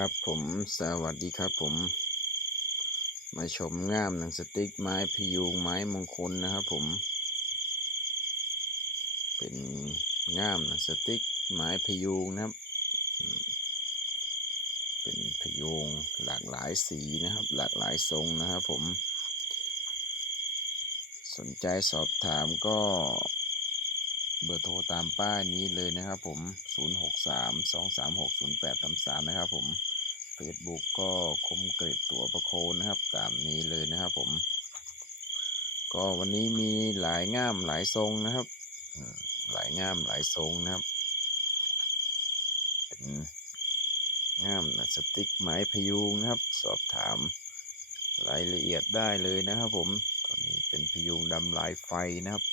ครับผมสวัสดีครับผม มาชมง่ามหนังสติ๊กไม้พยุงไม้มงคลนะครับผม เป็นง่ามหนังสติ๊กไม้พยุงนะครับ เป็นพยุงหลากหลายสีนะครับ หลากหลายทรงนะครับผม สนใจสอบถามก็ เบอร์โทรตามป้ายนี้เลยนะครับผม 0632360833 นะครับผม Facebook ก็คมกริบตัวประโคนนะครับ ตามนี้เลยนะครับผม ก็วันนี้มีหลายง่ามหลายทรงนะครับ หลายง่ามหลายทรงนะครับ เป็นง่ามนังสติ๊กไม้พยุงนะครับ สอบถามรายละเอียดได้เลยนะครับผม ตัวนี้เป็นพยุงดำลายไฟนะครับ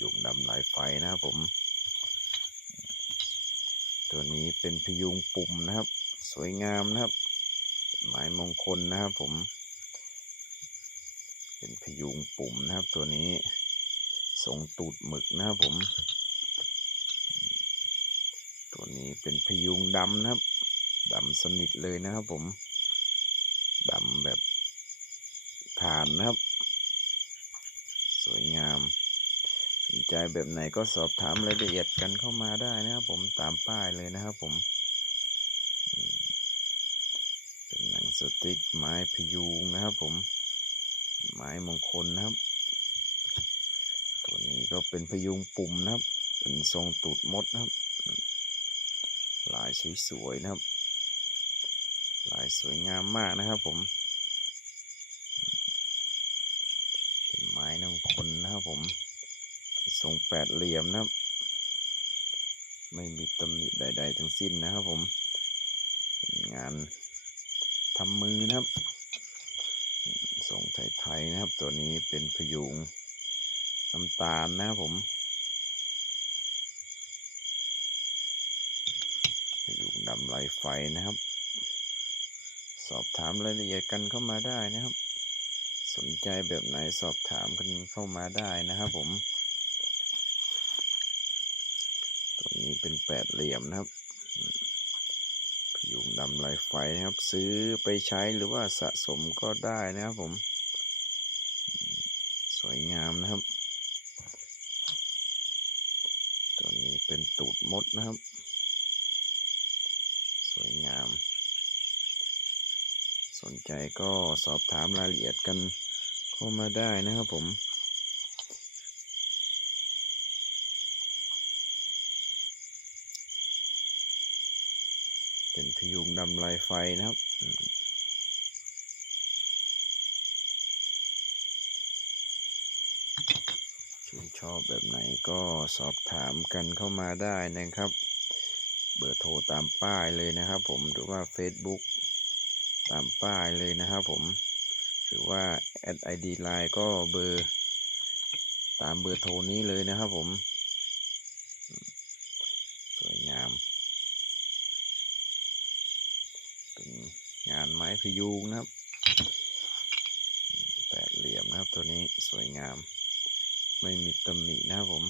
ยุงดำหลายไฟนะครับผม ตัวนี้เป็นพยุงปุ่มนะครับ สวยงามนะครับเป็นไม้มงคลนะครับผม เป็นพยุงปุ่มนะครับตัวนี้ทรงตูดหมึกนะครับผม ตัวนี้เป็นพยุงดำนะครับดำสนิทเลยนะครับผมดำแบบฐานนะครับ สวยงาม นใจแบบไหนก็สอบถามรายละเอียดกันเข้ามาได้นะครับผมตามป้ายเลยนะครับผมเป็นหนังสติ๊กไม้พยุงนะครับผมไม้มงคลนะครับ ตัวนี้ก็เป็นพยุงปุ่มนะครับ เป็นทรงตูดมดนะครับ ลายสวยๆนะครับ ลายสวยงามมากนะครับผม เป็นไม้มงคลนะครับผม ทรงแปดเหลี่ยมนะครับ ไม่มีตำหนิใด ๆ ทั้งสิ้นนะครับผมเป็นงานทำมือนะครับทรงไทยๆนะครับ ตัวนี้เป็นพยุงน้ำตาลนะครับผมพยุงดำลายไฟนะครับ สอบถามรายละเอียดกันเข้ามาได้นะครับ สนใจแบบไหนสอบถามกันเข้ามาได้นะครับผม ตัว นี้เป็นแปดเหลี่ยมนะครับพยุงดำลายไฟนะครับ ซื้อไปใช้หรือว่าสะสมก็ได้นะครับผมอืมสวยงามนะครับ ตัวนี้เป็นตูดมดนะครับ สวยงาม สนใจก็สอบถามรายละเอียดกันเข้ามาได้นะครับผม เป็นพยุงดำลายไฟนะครับชื่นชอบแบบไหนก็สอบถามกันเข้ามาได้นะครับ เบอร์โทรตามป้ายเลยนะครับ ผมหรือว่า Facebook ตามป้ายเลยนะครับผม หรือว่าแอดไอดีไลน์ก็เบอร์ตามเบอร์โทรนี้เลยนะครับผม สวยงาม เป็น งานไม้พยุงนะครับแปดเหลี่ยมนะครับตัวนี้สวยงาม ไม่มีตำหนินะครับผม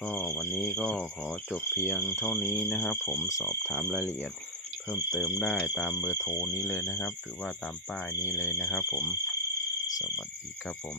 ก็วันนี้ก็ขอจบเพียงเท่านี้นะครับ ผมสอบถามรายละเอียด เพิ่มเติมได้ตามเบอร์โทรนี้เลยนะครับ หรือว่าตามป้ายนี้เลยนะครับผม สวัสดีครับผม